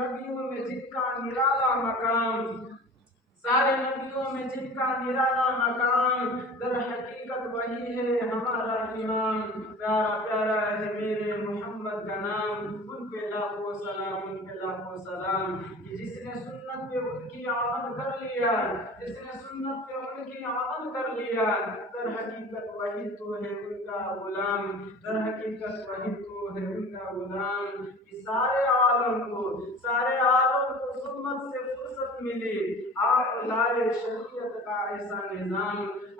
نبیوں میں جن کا نرالا مقام، سارے نبیوں میں جن کا نرالا مقام، در حقیقت وہی ہے ہمارا امام، پیارا پیارا ہے میرے محمد کا نام، ان پہ لاکھوں سلام، ان پہ لاکھوں سلام، کہ جس نے سنت پہ ان کی عمل کر لیا، جس نے سنت پہ ان کی عمل کر لیا، در حقیقت وہی تو ہے ان کا غلام، در حقیقت وہی تو ہے ان کا غلام، کہ سارے عالم کو سنت سے فرصت ملی، آپ لائے شریعت کا ایسا نظام،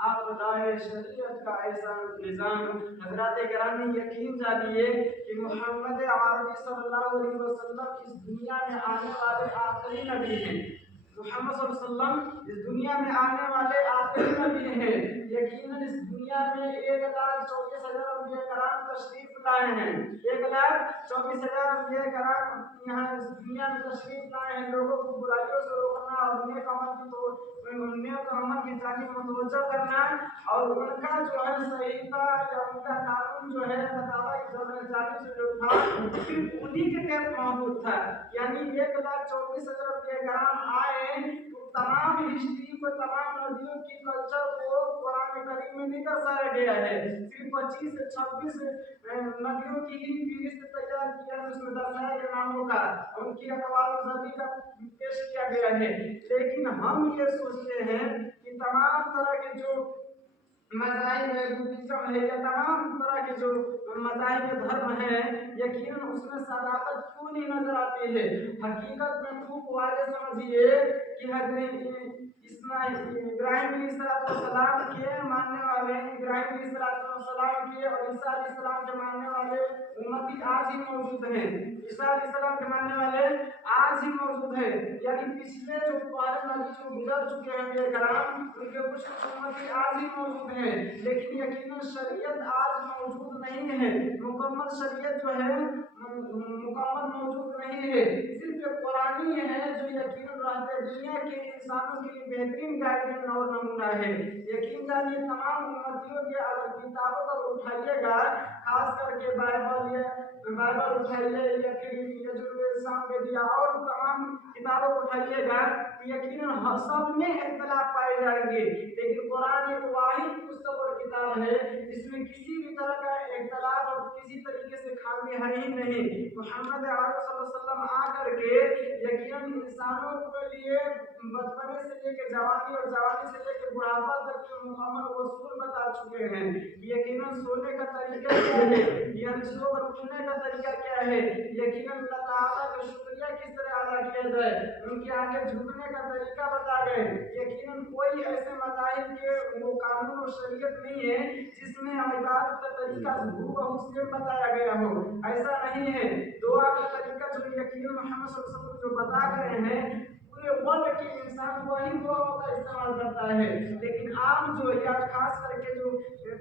آپ لائے شریعت کا ایسا نظام۔ حضرات گرامی یقین جانیے کہ محمد عربی صلی اللہ علیہ وسلم اس دنیا میں آنے والے آخری نبی ہیں، محمد صلی اللہ علیہ وسلم اس دنیا میں آنے والے آخری نبی ہیں۔ یقیناً اس دنیا میں 1,24,000 انبیاء کرام تشریف لائے ہیں، 1,24,000 انبیاء کرام یہاں اس دنیا میں تشریف لائے ہیں، لوگوں کو برائیوں سے روکنا اور نیک عمل کی جانب متوجہ کرنا، اور ان کا جو ہے صحیفہ یا ان کا قانون جو ہے مطابق جانب سے جو تھا صرف انہی کے تحت محدود تھا، یعنی 1,24,000 انبیاء کرام آئے تو تمام ہسٹری کو، تمام نبیوں کی کلچر کو قرآن کریم میں نہیں درسایا گیا ہے، صرف 25 سے 26 نبیوں کی ہی فہرست تیار کیا ہے، اس میں درسایا گیا ناموں کا، ان کی اقوال و ذبی کا پیش کیا گیا ہے۔ لیکن ہم یہ سوچتے ہیں کہ تمام طرح کے جو مذاہب ہے، بدھزم ہے، یا تمام طرح کے جو مذاہب دھرم ہے، یقیناً اس میں صداقت کیوں نہیں نظر آتی ہے؟ حقیقت میں خوب واضح سمجھیے کہ حضرت ابراہیم علیہ السلام کے ماننے والے، ابراہیم علیہ السلام کے اور عیسیٰ علیہ السلام کے ماننے والے امتی آج ہی موجود ہیں، عیسیٰ علیہ السلام کے ماننے والے آج ہی موجود ہیں، یعنی پچھلے جو پہلے نبی جو گزر چکے ہیں انبیاء کرام، ان کے کچھ امتی آج ہی موجود ہیں، لیکن یقیناً شریعت آج موجود نہیں ہے، مکمل شریعت جو ہے مکمل موجود نہیں ہے، صرف ایک قرآن ہی ہے جو یقیناً رہتے دنیا کے انسانوں کے لیے بہترین گائیڈنس اور نمونہ ہے۔ یقین جانیے تمام امتیوں کے اگر کتابوں کو اٹھائیے گا، خاص کر کے بائبل اٹھائیے یا پھر یا اور تمام کتابوں کو اٹھائیے گا، یقیناً سب میں اختلاف پائے جائیں گے، لیکن قرآن ایک واحد پستک اور کتاب ہے جس میں کسی بھی طرح کا اختلاف اور کسی طریقے سے خامی ہے ہی نہیں۔ محمد عربی صلی اللہ علیہ وسلم آ کر کے یقیناً انسانوں کے لیے بچپنے سے لے کے جوانی اور جوانی سے لے کے بڑھاپا تک کے مکمل اصول بتا چکے ہیں، یقیناً سونے کا طریقہ کیا ہے، یعنی سو کر اٹھنے کا طریقہ کیا ہے، یقیناً اللہ تعالیٰ کا شکریہ کس طرح ادا کیا جائے، ان کے آگے جھکنے کا طریقہ بتا گئے۔ یقیناً کوئی ایسے مذاہب کے وہ قانون اور شریعت نہیں ہے جس میں عبادت کا طریقہ بہو سے بتایا گیا ہو، ایسا نہیں ہے۔ دعا کا طریقہ جو یقیناً محمد صلی اللہ علیہ وسلم جو بتا گئے ہیں، پورے ورلڈ کے انسان وہی دعاؤں کا استعمال کرتا ہے، لیکن عام جو یا خاص کر کے جو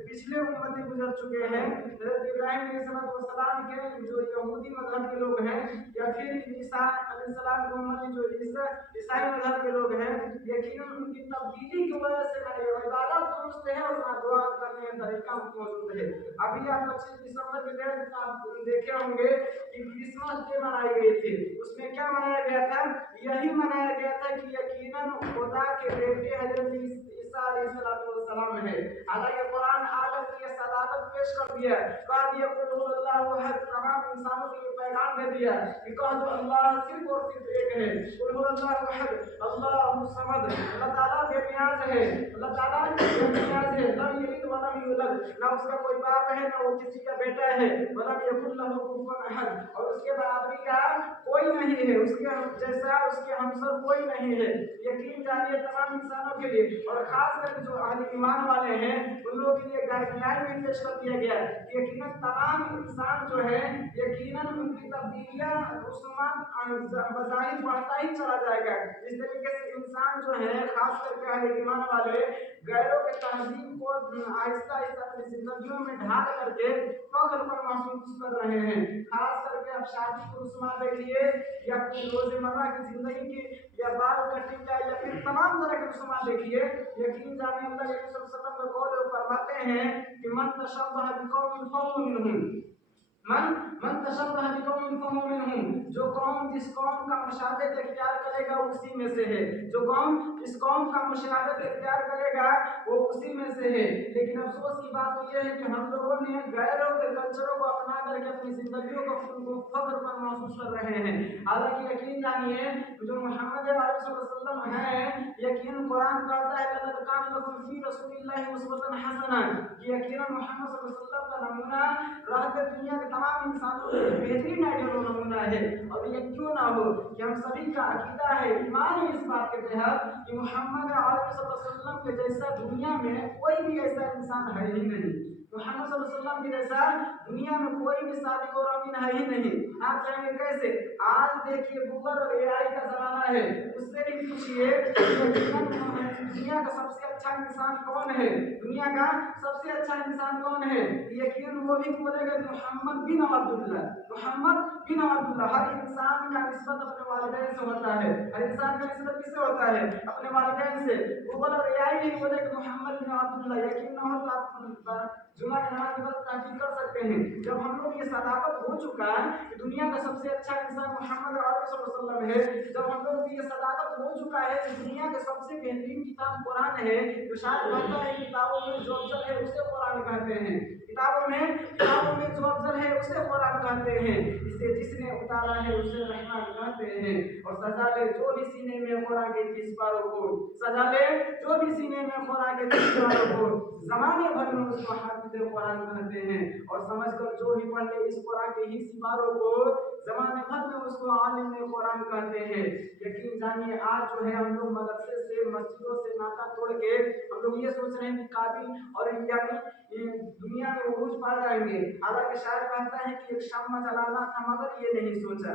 پچھلے امتی گزر چکے ہیں، حضرت ابراہیم علیہ السلام کے جو یہودی مذہب کے لوگ ہیں، یا پھر عیسیٰ علیہ السلام کے امتی جو عیسائی مذہب کے لوگ ہیں، یقیناً ان کی تبدیلی کی وجہ سے عبادت درست ہے اور دعا کرنے کا طریقہ موجود ہے۔ ابھی آپ 25 دسمبر کے دن آپ دیکھے ہوں گے کہ کرسمس ڈے منائی گئی تھی، اس میں کیا منایا گیا تھا؟ یہی منایا گیا تھا کہ یقیناً خدا کے بیٹے حضرت عیسیٰ علیہ السلام ہے، حالانکہ قرآن آگے کے صداقت پیش کر دیا، کہا دیا قل هو اللہ احد، تمام انسانوں کے لیے پیغام دے دیا کہ کہہ دو اللہ صرف اور صرف ایک ہے، قل هو اللہ احد اللہ الصمد، اللہ تعالیٰ بے نیاز ہے، اللہ تعالیٰ بے نیاز ہے، لم یلد ولم یولد، نہ اس کا کوئی باپ ہے نہ وہ کسی کا بیٹا ہے، ولم یکن لہ کفوا احد، اور اس کے برابری کا کوئی نہیں ہے، اس کے جیسا اس کے ہمسر کوئی نہیں ہے۔ یقین جانیے تمام انسانوں کے لیے اور خاص کر جو اہل ایمان والے ہیں ان لوگوں کے لیے گائیڈ لائن بھی پیش کر دیا گیا کہ یقیناً تمام انسان جو ہے یقیناً ان کی تبدیلیاں رسومات بظاہر بڑھتا ہی چلا جائے گا، اس طریقے سے انسان جو ہے خاص کر کے اہل ایمان والے غیروں کے تہذیب کو آہستہ آہستہ اپنی زندگیوں میں ڈھال کر کے فخر پر محسوس کر رہے ہیں۔ خاص کر کے اب شادی کی رسومات دیکھیے یا اپنی روزمرہ کی زندگی کی یا بال کٹنگ کا یا پھر تمام طرح کی رسومات دیکھیے، یقین جانیے اللہ صلی اللہ علیہ وسلم کا قول فرماتے ہیں کہ من تشبہ بقوم فهو منهم، من من तशब्बह बिकौमिन फहुव मिनहुम, जो कौम जिस कौम का मुशाबहत इख्तियार करेगा उसी में से है, जो कौम इस कौम का मुशाबहत इख्तियार करेगा वो उसी में से है। लेकिन अफसोस की बात तो ये है कि हम लोगों ने गैरों के कल्चरों को अपना करके अपनी जिंदगियों को फख्र पर महसूस कर रहे हैं। हालांकि यकीन जानिए जो मोहम्मद अरबी वसल्लम है, यकीन कुरान कहता है लक़द कान लकुम फी रसूलिल्लाहि उस्वतुन हसना, कि यकीनन मोहम्मद वसल्लम का नमूना रहते दुनिया के तमाम इंसानों के बेहतरीन आइडियल नमूना है। और ये क्यों ना हो कि हम सभी का अकीदा है, ईमान है इस बात के तहत कि मोहम्मद अरबी वसल्लम के जैसा दुनिया में कोई भी ऐसा इंसान है ही नहीं। मोहम्मद सल्लल्लाहु अलैहि वसल्लम के जैसा दुनिया में कोई भी साबिक और अमीन है ही नहीं। आप कहेंगे कैसे? आज देखिए गूगल और एआई का जमाना है, उससे भी पूछिए दुनिया का सबसे अच्छा इंसान कौन है, दुनिया का सबसे अच्छा इंसान कौन है, यकीन वो भी बोलेगा मोहम्मद बिन अब्दुल्लाह, मोहम्मद बिन अब्दुल्लाह। हर इंसान का निस्बत अपने वालिदैन से होता है, हर इंसान का निस्बत किससे होता है? अपने वालिदैन से। गूगल और एआई भी बोलेगा मोहम्मद बिन अब्दुल्लाह। यकीन ना हो तो आप जुमा की नमाज के बाद तहकीक कर सकते हैं। जब हम लोग ये सदाकत हो चुका है कि दुनिया का सबसे अच्छा इंसान मोहम्मद अरबी सल्लल्लाहु अलैहि वसल्लम है, जब हम लोग ये सदाकत हो चुका है कि दुनिया का सबसे बेहतरीन किताब कुरान है, तो शायद कहता है किताबों में जो अफजल है उसे कुरान कहते हैं, किताबों में जो अफजल है उसे कुरान कहते हैं, इसे जिसने उतारा है उसे रहमान कहते हैं। और सजा ले जो भी सीने में कुरान के 30 पारों को, सजा ले जो भी सीने में कुरान के 30 पारों को, जमाने भर में उसको हाफिज़ कुरान कहते हैं। और समझकर जो भी पढ़ ले इस कुरान के ही सिपारों को, जमाने भर में उसको आलिम कुरान कहते हैं। यकीन जानिए आज जो है हम लोग मदरसे से मस्जिदों से नाता तोड़ के हम लोग ये सोच रहे हैं कि काबिल और यानी दुनिया में उरूज पा जाएंगे। हालांकि शायद कहता है कि एक शम्मा जलाना था मगर ये नहीं सोचा,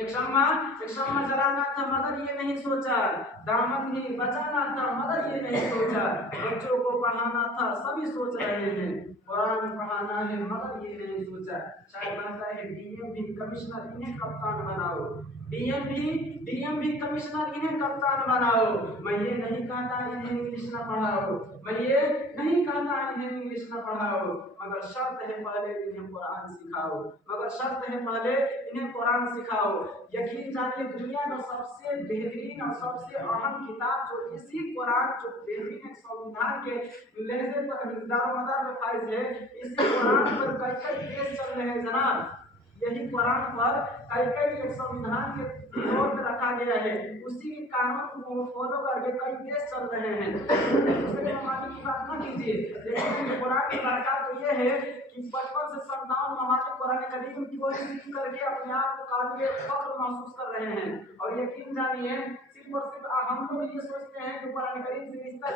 एक शम्मा जलाना था मगर ये नहीं सोचा, दामन ही बचाना था मगर ये नहीं सोचा, बच्चों को पढ़ाना था सभी सोच रहे हैं, कुरान पढ़ाना है मगर ये नहीं सोचा। शायद कहता है डीएम भी कमिश्नर इन्हें कप्तान बनाओ, डीएम भी कमिश्नर इन्हें कप्तान बनाओ। मैं ये नहीं कहता इन्हें इंग्लिश न पढ़ाओ, मैं ये नहीं कहता इन्हें इंग्लिश न पढ़ाओ, मगर शर्त है पहले इन्हें कुरान सिखाओ, मगर शर्त है पहले इन्हें कुरान सिखाओ। यकीन जानिए दुनिया का सबसे बेहतरीन और सबसे अहम किताब जो इसी कुरान, जो बेहतरीन एक संविधान के लहजे पर दारोमदार में फाइज है, इसी कुरान पर कई केस चल रहे हैं जनाब। यही कुरान पर कई एक संविधान के तौर पर रखा गया है, उसी के कानून को फॉलो करके कई देश चल रहे हैं। दूसरे ममालिक की बात न कीजिए, लेकिन कुरान की बरकत तो ये है कि बचपन से संतान ममालिक कुरान करीम की कोई सीख करके अपने आप को काबिल फख्र महसूस कर रहे हैं। और यकीन जानिए सिर्फ और सिर्फ हम लोग ये सोचते हैं कि कुरान करीम से रिश्ता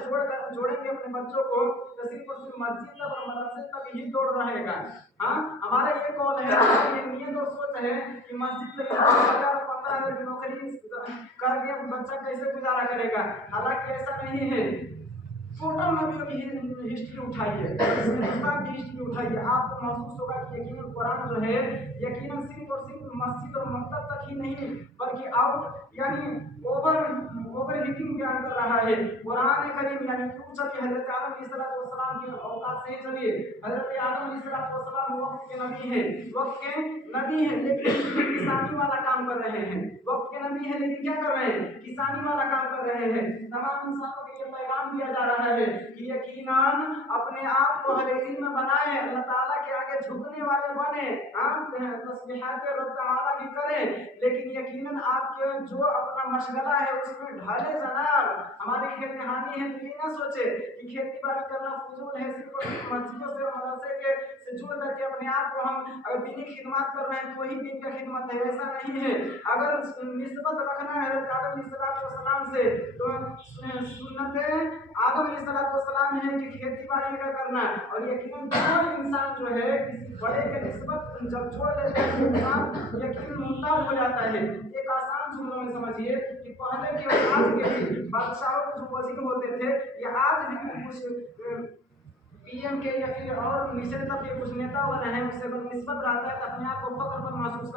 जोड़ेंगे अपने बच्चों को, तो सिर्फ और सिर्फ मस्जिद तक और मदरसे तक ही जोड़ रहेगा। हाँ, हमारा ये कॉल है, ये नियत और सोच है कि मस्जिद में 15,000 की नौकरी करके बच्चा कैसे गुजारा करेगा। हालांकि ऐसा नहीं है। टोटल नबियों की हिस्ट्री उठाइए, हिंदुस्तान की हिस्ट्री उठाइए, आपको महसूस होगा कि यकीनन कुरान जो है यकीनन सिर्फ और सिर्फ मस्जिद और मकतब तक ही नहीं बल्कि आउट यानी ओवर हीटिंग बयान कर रहा है। कुरान करीम यानी क्यों चलिए हजरत आदम अलैहिस्सलाम के औकात से ही चलिए। हजरत आदम अलैहिस्सलाम वक्त के नबी हैं, लेकिन किसानी वाला काम कर रहे हैं। वक्त के नबी है लेकिन क्या कर रहे हैं? किसानी वाला काम कर रहे हैं। तमाम इंसानों के लिए पैगाम दिया जा रहा है कि यकीनन अपने आप को अहले इल्म बनाए, अल्लाह ताला के आगे झुकने वाले बने, तस्बीहात रब ताला की करें, लेकिन यकीनन आपके जो अपना मशगला है उसमें ढले जनाब। हमारी खेती हानि है तो ये ना सोचे कि खेती बाड़ी करना फजूल है, सिर्फ मस्जिदों से मदरसे के से जुड़ करके अपने आप को हम अगर दीनी खिदमत कर रहे हैं तो वही दीन का खिदमत है, ऐसा नहीं है। अगर निस्बत रखना है आदम अलैहिस्सलाम से तो सुन्नत आदम अलैहिस्सलाम है कि खेती बाड़ी का करना। और यकीनन जो इंसान जो है किसी बड़े के निस्बत जब छोड़ लेता है तो इंसान यकीनन मुमताज हो जाता है। एक आसान जुमलों में समझिए कि पहले के और आज के भी बादशाहों के जो वजीर होते थे, ये आज भी कुछ पीएम के या फिर और निचले तबके कुछ नेता वगैरह हैं उससे निस्बत रहता है तो अपने आप को फख्र पर महसूस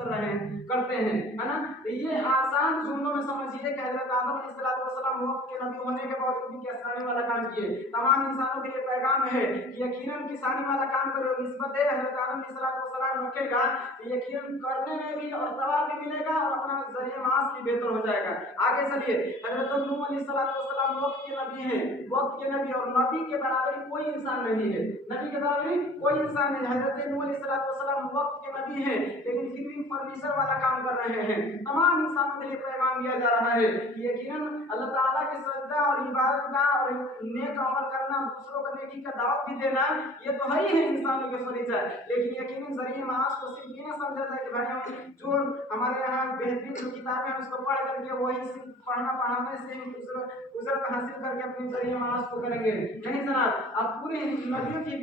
करते हैं, है ना। तो ये आसान जुमलों में समझिए कि हजरत आदम अलैहिस्सलाम वक्त के नबी होने के बावजूद भी किसानी वाला काम किए। तमाम इंसानों के लिए पैगाम है कि यकीनन किसानी वाला काम करो, निस्बत हजरत आदम अलैहिस्सलाम रखेगा तो यकीनन करने में भी और तवाब भी मिलेगा और अपना जरिए मास भी बेहतर हो जाएगा। आगे चलिए, हजरत नूह अलैहिस्सलाम वक्त के नबी हैं, वक्त के नबी, और नबी के बराबरी कोई इंसान नहीं है, नबी के बराबरी कोई इंसान नहीं। हजरत नूह अलैहिस्सलाम वक्त के नबी हैं लेकिन फिर भी फर्नीचर वाला काम कर रहे हैं। तमाम इंसानों के लिए पैगाम दिया जा रहा है कि यकीनन अल्लाह ताला के सजदा और इबादत का और नेक अमल करना, दूसरों को नेकी का दावत भी देना, ये तो है ही है इंसानों के फरीजा। लेकिन यकीनन जरिए मास को सिर्फ ये ना समझा जाए कि भाई हम जो हमारे यहाँ बेहतरीन जो किताबें हैं उसको पढ़ करके वही सिर्फ पढ़ाने से ही उजरत हासिल करके अपनी जरिए मास को करेंगे, नहीं जनाब। आप पूरे नबियों की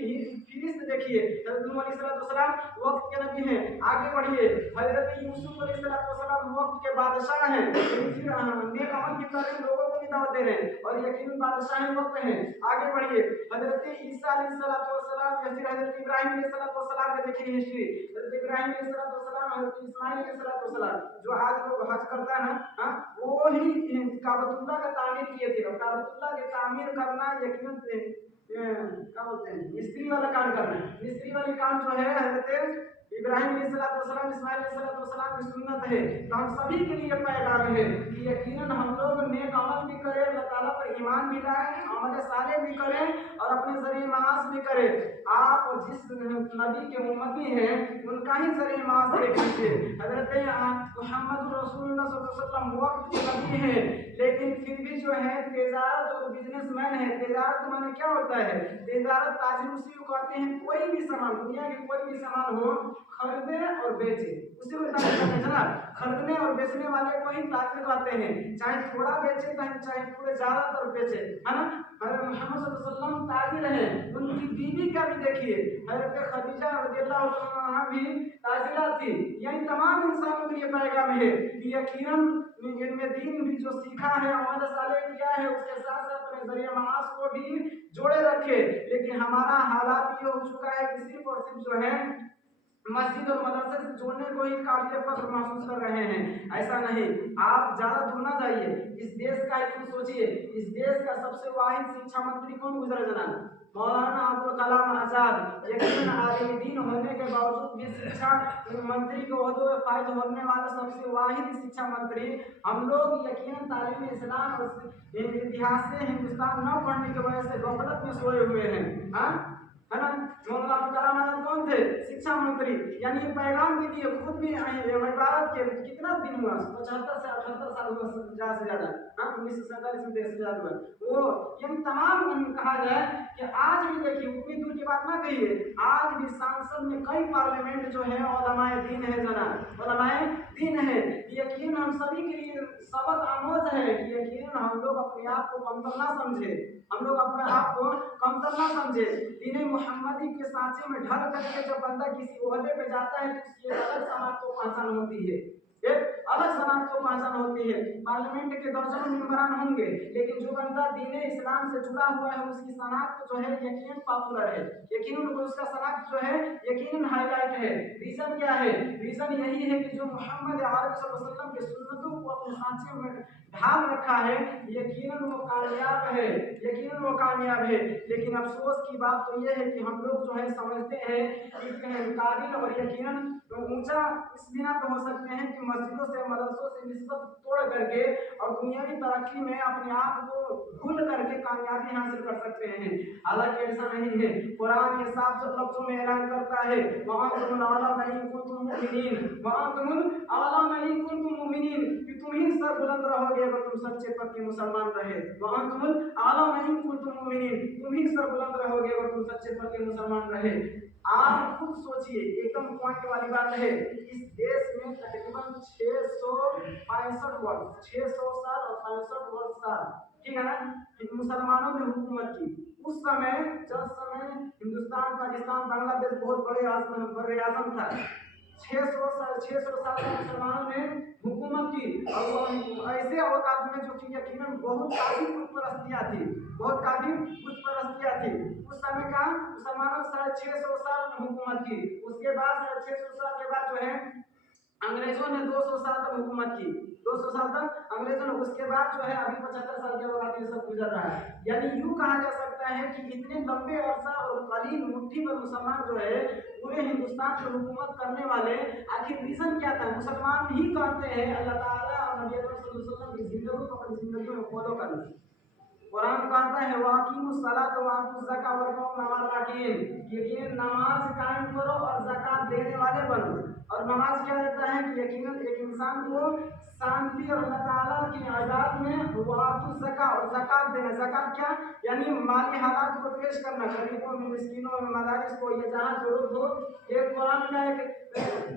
फहरिस्त देखिए। हजरत नूह अलैहिस्सलाम वक्त के नबी हैं। आगे बढ़िए, हजरत यूसुफ अलैहिस्सलाम वक्त के बादशाह हैं, फिर नेक अमल की तरह लोगों को भी दावत दे रहे हैं और यकीनन बादशाह वक्त हैं। आगे बढ़िए, हजरत ईसा अलैहिस्सलाम या फिर हजरत इब्राहिम अलैहिस्सलाम के देखिए हिस्ट्री। हजरत इब्राहिम अलैहिस्सलाम, हजरत इस्माइल अलैहिस्सलाम, जो आज लोग हज करता है ना, वो ही काबतुल्लाह का तामीर किए थे। और काबतुल्लाह के तामीर करना यकीनन क्या बोलते हैं, मिस्त्री वाला काम करना। मिस्त्री वाले काम जो है हजरत इब्राहिम अलैहिस्सलाम, इस्माइल अलैहिस्सलाम की सुन्नत है। तो हम सभी के लिए पैगाम है कि यकीनन हम लोग नेक अमल भी करें, अल्लाह ताला पर ईमान भी लाएं, अमल साले भी करें और अपने जरिए मास भी करें। आप जिस नबी के उम्मती हैं उनका ही जरिए मास देख लीजिए। हजरत मुहम्मद रसूलुल्लाह सल्लल्लाहु अलैहि वसल्लम वक्त के नबी हैं लेकिन फिर भी जो है तिजारत और बिजनेसमैन है। तिजारत माने क्या होता है, तिजारत ताजिर उसी को कहते हैं कोई भी सामान, दुनिया के कोई भी सामान हो खरीदे और बेचे, उसी को ताजिर कहते हैं जनाब। खरीदने और बेचने वाले को ही ताजिर कहते हैं, चाहे थोड़ा बेचे चाहे पूरे ज्यादातर बेचे, है ना। हजरत मोहम्मद सल्लल्लाहु अलैहि वसल्लम ताजिर हैं। उनकी बीवी का भी देखिए, हजरत खदीजा रज़ियल्लाहु अन्हा भी ताजिरा थी। यानी तमाम इंसानों के लिए पैगाम है कि यकीनन इनमें दीन भी जो सीखा है, अमल साले किया है, उसके साथ साथ अपने जरिए मास को भी जोड़े रखे। लेकिन हमारा हालात ये हो चुका है कि सिर्फ और सिर्फ जो है मस्जिद और मदरसे से जोड़ने को ही काबिल फख्र महसूस कर रहे हैं। ऐसा नहीं, आप ज्यादा दूर ना जाइए, इस देश का ही खुद सोचिए। इस देश का सबसे वाहिद शिक्षा मंत्री कौन गुजरा जनाब, मौलाना अब्दुल कलाम आजाद। यकीनन आलिम दीन होने के बावजूद भी शिक्षा मंत्री को ओहदे में फायद होने वाला सबसे वाहिद शिक्षा मंत्री हम लोग यकीनन तालीम इस्लाम और इतिहास से हिंदुस्तान न पढ़ने की वजह से गफलत में सोए हुए हैं, हाँ है ना। मौलाना अब्दुल कलाम आजाद कौन थे, शिक्षा मंत्री। यानी ये पैगाम भी दिए, खुद भी इबादत के कितना दिन हुआ, 75 से 78 साल हुआ ज्यादा से ज्यादा, 1947 में देश आजाद हुआ वो। यानी तमाम कहा जाए कि आज भी देखिए, उतनी दूर की बात ना कहिए, आज भी सांसद में कई पार्लियामेंट जो है उलमाए दीन है जनाब, उलमाए दीन है। यकीन हम सभी के लिए सबक आमोज है कि यकीन हम लोग अपने आप को कमतर ना समझे, हम लोग अपने आप को कमतर ना समझे। दीन मोहम्मदी के सांचे में ढल करके जब बंदा किसी ओहदे पे जाता है तो उसकी अलग समाज को पहचान होती है, एक अलग समाज को पहचान होती है। पार्लियामेंट के दर्जनों मेंबरान होंगे लेकिन जो बंदा दीन इस्लाम से जुड़ा हुआ है उसकी शनाख्त जो है यकीनन पॉपुलर है, यकीनन उसका शनाख्त जो है यकीनन हाईलाइट है। रीजन क्या है, रीजन यही है कि जो मोहम्मद अरबी सल्लल्लाहु अलैहि वसल्लम के सुन्नतों को अपने सांचे में ढाल रखा है, यकीनन वो कामयाब है, यकीनन वो कामयाब है। लेकिन अफसोस की बात तो ये है कि हम लोग जो है समझते हैं कि काबिल और यकीनन ऊंचा इस बिना पे हो सकते हैं कि मस्जिदों से मदरसों से निस्बत तोड़ करके और दुनियावी तरक्की में अपने आप को भूल करके कामयाबी हासिल कर सकते हैं। हालांकि ऐसा नहीं है। कुरान ये साफ लफ्जों में ऐलान करता है, वहाँ तुम आला नहीं कुंतुम मुमिनीन, वहाँ तुम आला नहीं कुंतुम मुमिनीन, कि तुम ही सर बुलंद रहोगे अगर तुम सच्चे पक्के मुसलमान रहे। वहाँ तुम आला नहीं कुंतुम मुमिनीन, तुम ही सर बुलंद रहोगे अगर तुम सच्चे पक्के मुसलमान रहे। आप खुद सोचिए, एकदम पॉइंट वाली बात है, इस देश में तकरीबन 665 वर्ष, 600 साल और 65 वर्ष साल, ठीक है ना, मुसलमानों ने हुकूमत की। उस समय जिस समय हिंदुस्तान, पाकिस्तान, बांग्लादेश बहुत बड़े आजम था, 600 साल मुसलमानों ने हुकूमत की। थी, और ऐसे औकात में जो कि यकीनन बहुत काफी बुत परस्तियाँ थी, बहुत काफी बुत परस्तियाँ थी। उस समय का मुसलमानों 650 साल हुकूमत की। उसके बाद 650 साल के बाद जो है अंग्रेजों ने 200 साल तक हुकूमत की, 200 साल तक अंग्रेजों ने। उसके बाद जो है अभी 75 साल के बाद ये सब गुजर रहा है। यानी यूं कहा जा सकता है कि इतने लंबे अरसा और कलील मुट्ठी पर मुसलमान जो है पूरे हिंदुस्तान पर हुकूमत करने वाले, आखिर रीजन क्या था? मुसलमान ही कहते हैं अल्लाह ताला और नबी अकरम सल्लल्लाहु अलैहि वसल्लम की जिंदगी को अपनी जिंदगी में फॉलो करना। कुरान कहता है वाकीमुस सलात व आतुज़ ज़कात वरकऊ मअर राकिईन, यकीन नमाज कायम करो और ज़कात देने वाले बनो। और नमाज क्या देता है कि यकीनन एक इंसान को शांति और अल्लाह ताला की इबादत में वातुज़ ज़कात, और ज़कात देना। ज़कात क्या? यानी माली हालात को पेश करना, गरीबों में, मिस्कीनों में, मदारिस को, ये जहाँ जरूरत हो। ये कुरान का एक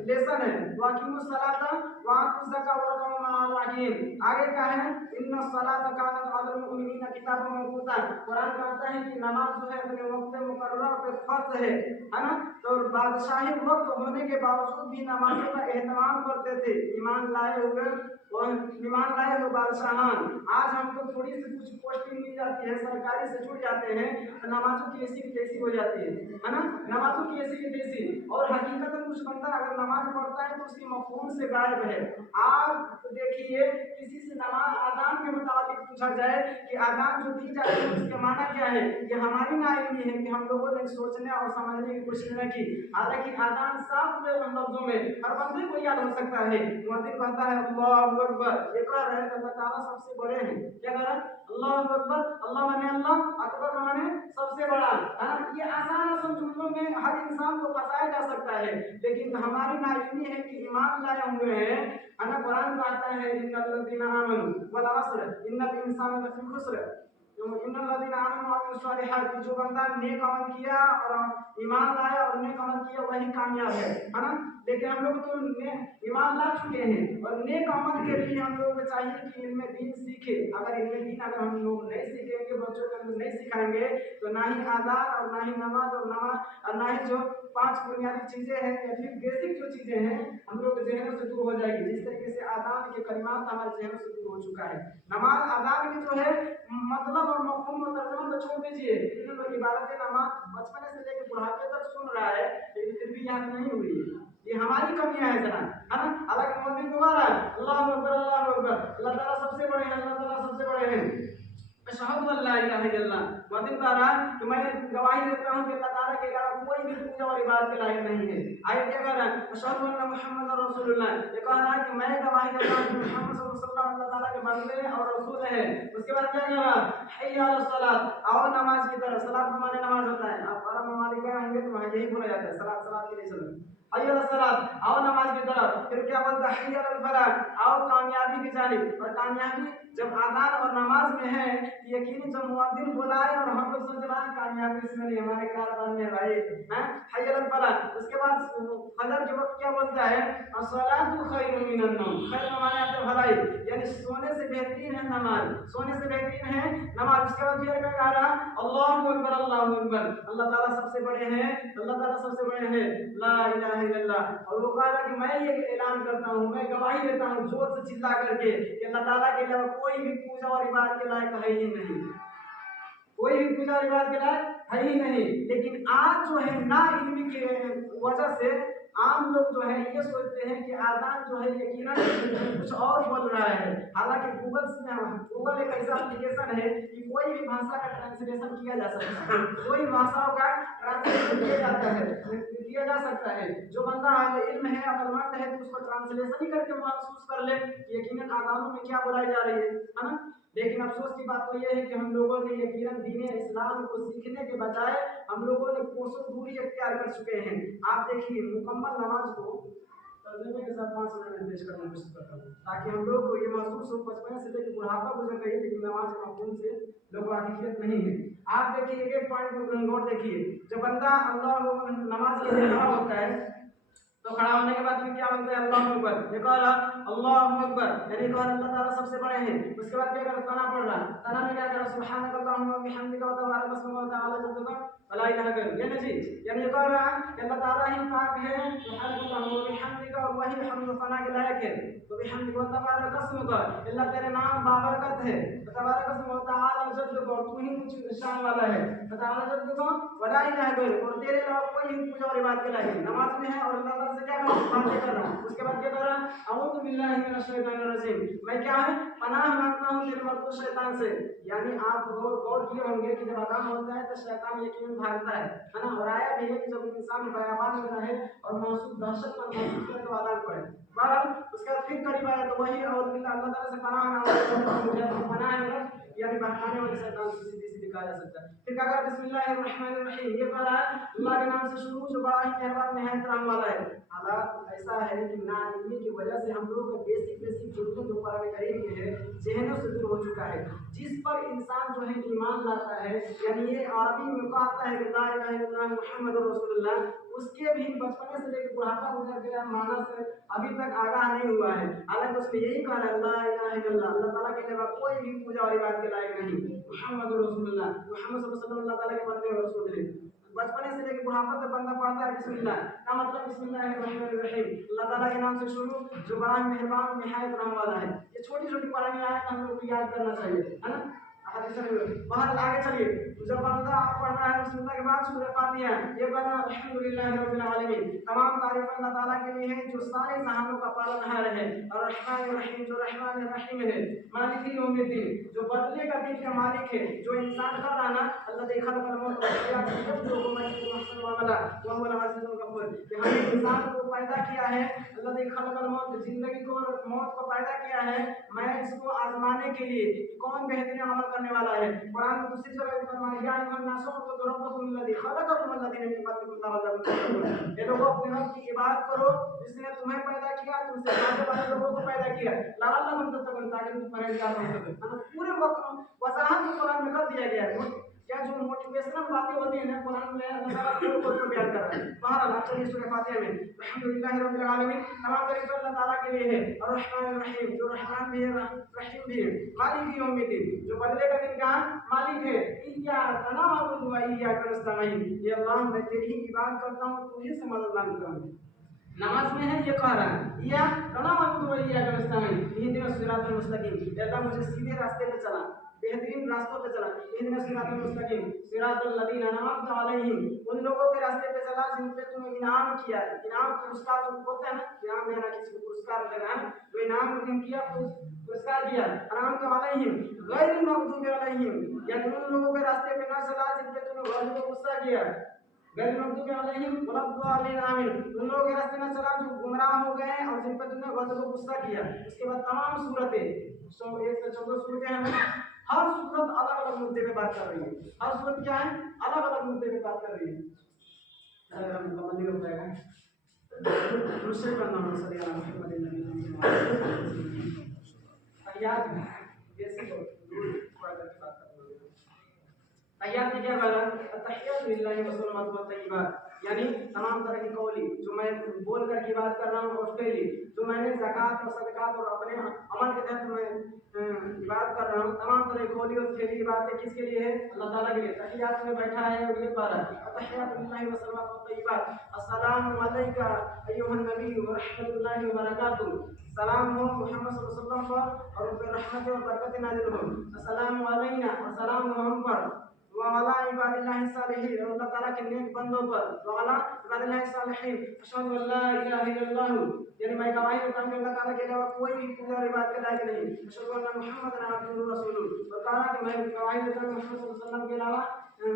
लेसन है। वाकीमुस सलात व आतुज़ ज़कात वरकऊ मअर राकिईन। आगे क्या है? इन्ना सलात कानत अलल मुमिनीना किताबन मौक़ूता। कुरान कहता है कि नमाज जो है अपने वक्त मुकर्रर पे फर्ज है ना। तो बादशाही वक्त होने के बावजूद भी नमाजों का एहतमाम करते थे ईमान लाए हुए बादशाहान। आज हमको थोड़ी सी कुछ पोस्टिंग मिल जाती है, सरकारी से जुड़ जाते हैं, तो नमाजों की ऐसी की तैसी हो जाती है ना, नमाजों की ऐसी की तैसी। और हकीकत में कुछ बंदा अगर नमाज पढ़ता है तो उसकी मफ़हूम से गायब है। आप देखिए, किसी से नमाज आदान के मुताबिक पूछा जाए कि आदान जो दी जाती है उसके माना क्या है, ये हमारी नाइल्मी है कि हम लोगों ने सोचने और समझने की कोशिश न की। हालांकि आदान साफ लफ्जों में हर बंदे को याद हो सकता है। मुअज्जिन कहता है अल्लाहु अकबर, ये कह रहे हैं अल्लाह ताला सबसे बड़े हैं। क्या कह रहा है? अल्लाहु अकबर, अल्लाह माने अल्लाह, अकबर माने सबसे बड़ा, है ना। ये आसान आसान जुमलों में हर इंसान को फंसाया जा सकता है, लेकिन हमारी नाइल्मी है कि ईमान लाए हुए हैं, है ना। कुरान कहता है इन्नल लज़ीना आमनू वल अस्र इन्नल इंसाना लफ़ी खुस्र, इन्नल लज़ीना आमनू व अमिलुस सालिहात, जो बंदा नेक अमल किया और ईमान लाया और नेक अमल किया वही कामयाब है ना। लेकिन हम लोग तो ईमान ला चुके हैं, और नेक अमल के लिए हम लोग को चाहिए कि इनमें दीन सीखे। अगर इनमें दीन अगर हम लोग नहीं सीखेंगे, बच्चों को हम नहीं सिखाएंगे, तो ना ही आदान और ना ही नमाज और ना ही जो 5 बुनियादी चीज़ें हैं या फिर बेसिक जो चीज़ें हैं हम लोग के जहनों से दूर हो जाएगी। जिस तरीके से आदान के कलिमात हमारे जहनों से दूर हो चुका है। नमाज आदान की जो है मतलब और मफ़हूम और तर्जुमा तो छोड़ दीजिए, लेकिन लोग इबादत नमाज बचपन से लेकर बुढ़ापे तक सुन रहा है, लेकिन फिर भी याद नहीं हुई है। ये हमारी कमियां है जरा, है ना। हालांकि मुअज्जिन दुआ रहा है अल्लाहु अकबर, अल्लाहु अकबर, अल्लाह ताला सबसे बड़े हैं, अल्लाह ताला सबसे बड़े हैं। अशहदु अल्ला इलाहा इल्लल्लाह, मुअज्जिन कह रहा है कि मैं गवाही देता हूं कि अल्लाह ताला के अलावा कोई भी पूजा और इबादत के लायक नहीं है। आगे क्या कह रहा है? अशहदु अन्ना मुहम्मदर रसूलुल्लाह, ये कह रहा है कि मैं गवाही देता हूं कि मोहम्मद सल्लल्लाहु अलैहि वसल्लम अल्लाह ताला के बंदे और रसूल हैं। उसके बाद क्या कह रहा है? हय्या अलस सलात, आओ नमाज की तरफ। सलात माने नमाज होता है। आप अरब ममालिक में आएंगे तो वहां यही बोला जाता है, सलात सलात के लिए चलो, हय्या अलस सलात, आओ नमाज की तरफ। फिर क्या बोलता है? हय्या अलल फलाह, आओ कामयाबी की जानिब। और कामयाबी जब आदान और नमाज में है, यकीन जब मुअज्जिन बुलाए और हम लोग सोच रहे हैं कामयाबी इसमें नहीं, हमारे कारबान में भाई हैं, हय्या अलल फलाह। उसके बाद फजर के वक्त क्या बोलता है? अस्सलातु खैरुम मिनन नौम, खैर माने आते भलाई, यानी सोने से बेहतरीन है नमाज, सोने से बेहतरीन है नमाज। उसके बाद फिर क्या कह रहा? अल्लाहु अकबर, अल्लाहु अकबर, अल्लाह ताला सबसे बड़े हैं, अल्लाह ताला सबसे बड़े हैं, ला इलाहा इल्लल्लाह। और वो कह रहा कि मैं ये ऐलान करता हूँ, मैं गवाही देता हूँ जोर से चिल्ला करके कि अल्लाह ताला के अलावा कोई भी पूजा और इबादत के लायक है ही नहीं, कोई भी पूजा और इबादत के लायक है ही नहीं। लेकिन आज जो है ना इल्मी के वजह से आम लोग जो है ये सोचते हैं कि आदान जो है यकीनन कुछ और बोल रहा है। हालांकि गूगल एक ऐसा एप्लीकेशन है कि कोई भी भाषा का ट्रांसलेशन किया जा सकता है, कोई भाषाओं का ट्रांसलेशन किया जा सकता है। जो बंदा इल्म है, अकलमंद है, तो उसको ट्रांसलेशन ही करके महसूस कर ले कि यकीनन आदानों में क्या बुलाई जा रही है ना। लेकिन अफसोस की बात तो यह है कि हम लोगों ने यकीनन दीन इस्लाम को सीखने के बजाय हम लोगों ने कोसों दूरी इख्तियार कर चुके हैं। आप देखिए, मुकम्मल नमाज को तर्जुमे के साथ 5 मिनट में पेश करने की कोशिश करता हूँ, ताकि हम लोग को ये महसूस हो, बचपन से लेकर बुढ़ापा गुजर रही है लेकिन नमाज के मफ़हूम से लोग वाकिफियत नहीं है। आप देखिए, एक पॉइंट को गौर देखिए, जब बंदा अल्लाह नमाज के लिए खड़ा होता है तो तो खड़ा होने के बाद फिर क्या बोलते हैं अल्लाह अकबर, ये कह रहा अल्लाह अकबर, यानी कह अल्लाह ताला सबसे बड़े हैं। उसके बाद क्या कर तना पढ़ रहा, तना में क्या कर सुभानक अल्लाहुम्मा व बिहम्दिका व तबारक अस्मुका व तआला जद्दुका व ला इलाहा गैरुक, ये ना जी, यानी ये कह रहा कि अल्लाह ताला ही पाक है, सुभानक अल्लाहुम्मा व बिहम्दिका, और वही हम्द सना के लायक है, तो बिहम्दिका व तबारक अस्मुका, अल्लाह तेरे नाम बाबरकत है, तबारक अस्मुका व तआला जद्दुका, और तू ही ऊंची शान वाला है, तआला जद्दुका व ला इलाहा गैरुक, और तेरे अलावा कोई ही पूजा और इबादत के लायक नहीं। नमाज में है और अल्लाह ताला से क्या बातें कर रहा हूं, उसके बाद क्या कर रहा है अऊज़ु बिल्लाहि मिनश शैतानिर रजीम, मैं क्या है पनाह मांगता हूं तेरे मर्दूद शैतान से। यानी आप गौर किए होंगे कि जब अज़ान होता है तो शैतान यकीनन भागता है ना, और आया भी है कि जब इंसान बयाबान में रहे और महसूस दहशत पर महसूस करे तो अज़ान पढ़े। बहरहाल उसके बाद फिर करीब आया तो वही अऊज़ु बिल्लाह, अल्लाह ताला से पनाह पनाह है, यानी बहकाने वाले शैतान से सीधी सीधी कहा जा सकता है। फिर क्या कहा बिस्मिल्लाहिर्रहमानिर्रहीम, ये कहा अल्लाह के नाम से शुरू जो बड़ा ही मेहरबान निहायत रहम वाला है। हालात ऐसा है कि नाइल्मी की वजह से हम लोग का बेसिक जुर्म जो कुरान करीम के है जहनों से दूर हो चुका है। जिस पर इंसान जो है ईमान लाता है, यानी ये अरबी में कहता है कि ला इलाहा इल्लल्लाह मुहम्मदुर रसूलुल्लाह, उसके भी बचपने से लेकर बुढ़ापा गुजर गया माना से अभी तक आगाह नहीं हुआ है। हालांकि उसने यही कहा है ला इलाहा इल्लल्लाह, अल्लाह ताला के अलावा कोई भी पूजा और इबादत के लायक नहीं, मुहम्मदुर रसूलुल्लाह, मुहम्मद सल्लल्लाहु अलैहि वसल्लम अल्लाह ताला के बंदे और रसूल हैं। बचपने से लेकर बुढ़ापा तक बंदा पढ़ता है बिस्मिल्लाह का मतलब बिस्मिल्लाहिर्रहमानिर्रहीम, अल्लाह ताला के नाम से शुरू जो बड़ा मेहरबान निहायत रहम वाला है। ये छोटी छोटी पुरानी आयत हम लोग को याद करना चाहिए, है ना। बाहर आगे चलिए, जब बंदा पढ़ रहा है बिस्मिल्लाह के बाद सूरह फातिहा, ये कहना अल्हम्दुलिल्लाहि रब्बिल आलमीन, तमाम तारीफ अल्लाह ताला के लिए है जो सारे जहानों का पालनहार है, और रहमान रहीम जो रहमान रहीम है, मालिक यौमिद्दीन जो बदले का दिन का मालिक है, जो इंसान कर रहा ना अल्लाह देखा तो मौत और हयात सब लोगों में महसन वाला वो वाला अजीजुल गफूर, कि हमने इंसान को पैदा किया है, अल्लाह देखा तो मौत जिंदगी को और मौत को पैदा किया है, मैं इसको आजमाने के लिए कौन बेहतरीन अमल करने वाला है। कुरान में दूसरी जगह फरमाया या अय्युहन नासु उ'बुदू रब्बकुम अल्लज़ी खलक़कुम वल्लज़ीना मिन क़ब्लिकुम लअल्लकुम तत्तक़ून, ये लोगों अपने रब की इबादत करो जिसने तुम्हें पैदा किया, तुमसे पहले वाले लोगों को पैदा किया, लअल्लकुम तत्तक़ून, ताकि तुम परहेज़गार हो सको। पूरे वज़ाहत कुरान में कर दिया गया है। क्या जो मोटिवेशनल बातें होती हैं ना कुरान में अल्लाह ताला खुद को बयान कर रहा है। बहरहाल आप चलिए सूरह फातिहा में अल्हम्दुलिल्लाहि रब्बिल आलमीन, तमाम तारीफ अल्लाह ताला के लिए है, और रहमान रहीम जो रहमान भी है रहीम भी है, मालिक यौमिद्दीन जो बदले का दिन का मालिक है, इय्याका नअबुदु व इय्याका नस्तईन, ये अल्लाह मैं तेरी ही इबादत करता हूं, तू ही से मदद मांगता हूं। नमाज में है ये कह रहा है या नअबुदु व इय्याका नस्तईन, इहदिना सिरातल मुस्तकीम, अल्लाह मुझे सीधे रास्ते पे चला, बेहतरीन रास्तों पे चला, इहदिना सिरातल मुस्तकीम सिरातल लज़ीना अनअमता अलैहिम, उन लोगों के रास्ते पे चला जिन पे तूने इनाम किया। इनाम पुरस्कार जो होता है ना, इनाम देना किसी को पुरस्कार देना है, तो इनाम दिन किया पुरस्कार दिया, अनअमता अलैहिम गैरिल मग़दूबि अलैहिम, यानी उन लोगों के रास्ते पे ना चला जिन पे तूने गज़ब गुस्सा किया, गैरिल मग़दूबि अलैहिम वलद्दालिन आमीन, उन लोगों के रास्ते ना चला जो गुमराह हो गए और जिन पे तूने गज़ब गुस्सा किया। उसके बाद तमाम सूरतें 1 से 14 सूरतें हैं, हर सूरत अलग अलग मुद्दे पे बात कर रही है। हर सूरत क्या है अलग अलग मुद्दे पे बात कर रही है। अगर हम मुकम्मल हो जाएगा दूसरे का नाम सल्लल्लाहु अलैहि वसल्लम तैयार जैसे को थोड़ा सा बात कर लो। तैयार में क्या बोला तहिय्यतु लिल्लाहि व सलावतु व तय्यिबात, यानी तमाम तरह की कौली जो मैं बोल कर की बात कर रहा हूँ, और उसके लिए जो मैंने ज़कात और सदकात और अपने अमल के तहत मैं बात कर रहा हूँ, तमाम तरह की कौली और फेली बातें किसके लिए है अल्लाह ताला के लिए। तहिय्यात में बैठा है और ये पढ़ रहा है तहिय्यतु लिल्लाहि व सलावतु व तय्यिबात, अस्सलामु अलैका अय्युहन नबी व रहमतुल्लाहि व बरकातुहू, सलाम हो मोहम्मद सल्लल्लाहु अलैहि वसल्लम पर और उन पर रहमत और बरकत नाज़िल हो। अस्सलामु अलैना, और सलाम हो हम पर, वाला इबादिल्लाहि सालिहीन, और अल्लाह ताला के नेक बंदों पर, वाला इबादिल्लाहि सालिहीन, अशहदु अल्ला इलाहा इल्लल्लाह, यानी मैं गवाही देता हूं कि अल्लाह ताला के अलावा कोई भी पूजा और इबादत के लायक नहीं, अशहदु अन्ना मुहम्मदन अब्दुहु व रसूलुहु, और कहा कि मैं गवाही देता हूं मोहम्मद सल्लल्लाहु अलैहि वसल्लम के अलावा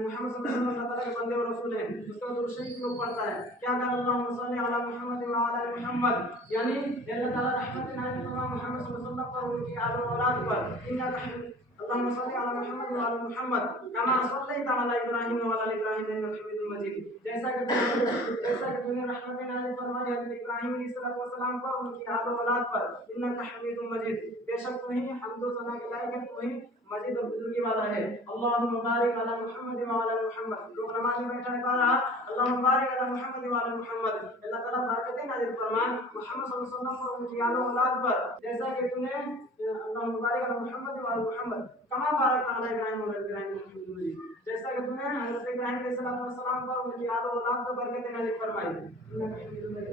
मोहम्मद सल्लल्लाहु अलैहि वसल्लम अल्लाह ताला के बंदे और रसूल हैं। उसके बाद दुरूद लोग पढ़ता है क्या कहा अल्लाहुम्मा सल्ली अला मुहम्मद व अला आलि मुहम्मद, यानी अल्लाह ताला रहमत नाज़िल फरमा मोहम्मद सल्लल्लाहु अलैहि वसल्लम पर, उनकी आल और औलाद पर, इन्नका अल्लाहुम्मा सल्ली अला मुहम्मद व अला मुहम्मद कमा सल्लैता अला इब्राहीम व अला इब्राहीम इन्नका हमीदुम मजीद, जैसा कि तूने रहमत नाज़िल फरमाई हज़रत इब्राहीम अलैहिस्सलाम पर, उनकी आल और औलाद पर, इन्नका हमीदुम मजीद, بے شک تو ہی حمد و ثنا کے لائق ہے، تو ہی مجید اور بزرگی والا ہے۔ اللہم بارک علی محمد وعلی محمد، لوگ نماز میں بیٹھا ہے پارا اللہم بارک علی محمد وعلی محمد، اللہ تعالیٰ برکتیں نازل فرمائے محمد صلی اللہ علیہ وسلم پر، ان کی آل و اولاد پر، جیسا کہ تو نے اللہم بارک علی محمد وعلی محمد کما بارک علی ابراہیم وعلی ابراہیم حمید مجید، جیسا کہ تو نے حضرت ابراہیم علیہ السلام پر، ان کی آل و اولاد پر برکتیں نازل فرمائی،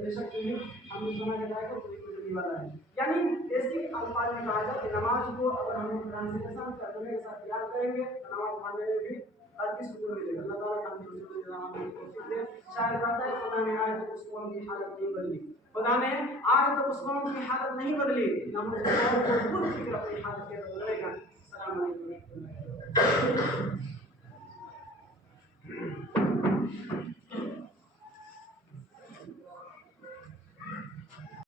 بے شک تو ہی ہم سنا کے لائق ہے والا ہے۔ یعنی ایسی الفاظ میں کہا جائے کہ نماز کو اگر ہم قرآن سے ساتھ ترجمے کے ساتھ یاد کریں گے تو نماز پڑھنے میں بھی ہر کی سکون ملے گا۔ اللہ تعالیٰ ہم توفیق دے۔ شاعر کہتا ہے خدا نے آج تک اس قوم کی حالت نہیں بدلی، خدا نے آج تک اس قوم کی حالت نہیں بدلی، نہ مجھے قوم کو خود فکر اپنی حالت کے بدلے گا۔ السلام علیکم ورحمۃ اللہ۔